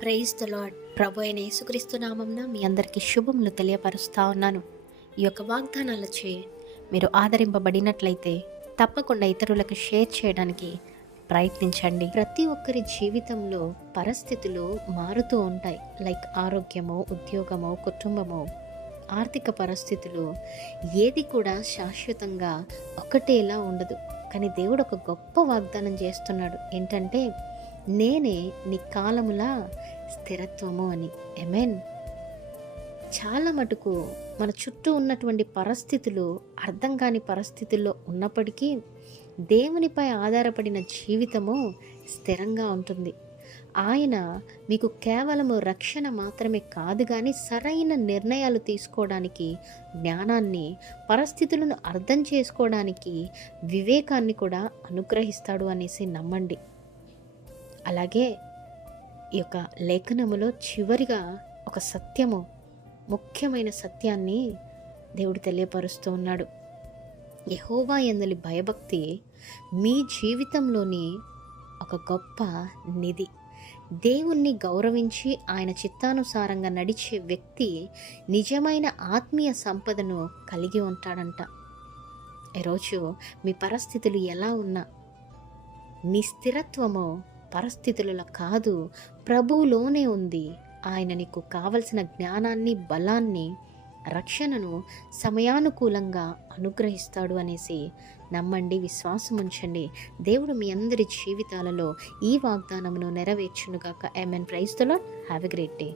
Praise the lord. ప్రభు అయిన యేసుక్రీస్తు నామంన మీ అందరికీ శుభములు తెలియపరుస్తా ఉన్నాను. ఈ యొక్క వాగ్దానాలచే మీరు ఆదరింపబడినట్లయితే తప్పకుండా ఇతరులకు షేర్ చేయడానికి ప్రయత్నించండి. ప్రతి ఒక్కరి జీవితంలో పరిస్థితులు మారుతూ ఉంటాయి. లైక్ ఆరోగ్యము, ఉద్యోగము, కుటుంబము, ఆర్థిక పరిస్థితులు, ఏది కూడా శాశ్వతంగా ఒకటేలా ఉండదు. కానీ దేవుడు ఒక గొప్ప వాగ్దానం చేస్తున్నాడు. ఏంటంటే, నేనే నీ కాలములా స్థిరత్వము అని. ఆమేన్. చాలా మటుకు మన చుట్టూ ఉన్నటువంటి పరిస్థితులు అర్థం కాని పరిస్థితుల్లో ఉన్నప్పటికీ దేవునిపై ఆధారపడిన జీవితము స్థిరంగా ఉంటుంది. ఆయన మీకు కేవలము రక్షణ మాత్రమే కాదు, కానీ సరైన నిర్ణయాలు తీసుకోవడానికి జ్ఞానాన్ని, పరిస్థితులను అర్థం చేసుకోవడానికి వివేకాన్ని కూడా అనుగ్రహిస్తాడు అనేసి నమ్మండి. అలాగే ఈ యొక్క లేఖనములో చివరిగా ఒక సత్యము, ముఖ్యమైన సత్యాన్ని దేవుడు తెలియపరుస్తూ ఉన్నాడు. యెహోవా యందలి భయభక్తి మీ జీవితంలోని ఒక గొప్ప నిధి. దేవుణ్ణి గౌరవించి ఆయన చిత్తానుసారంగా నడిచే వ్యక్తి నిజమైన ఆత్మీయ సంపదను కలిగి ఉంటాడంట. ఈరోజు మీ పరిస్థితులు ఎలా ఉన్నా, నీ స్థిరత్వము పరిస్థితులలో కాదు, ప్రభువులోనే ఉంది. ఆయన నీకు కావలసిన జ్ఞానాన్ని, బలాన్ని, రక్షణను సమయానుకూలంగా అనుగ్రహిస్తాడు అనేసి నమ్మండి, విశ్వాసం ఉంచండి. దేవుడు మీ అందరి జీవితాలలో ఈ వాగ్దానమును నెరవేర్చునుగాక. ఆమేన్. Praise the Lord. Have a great day.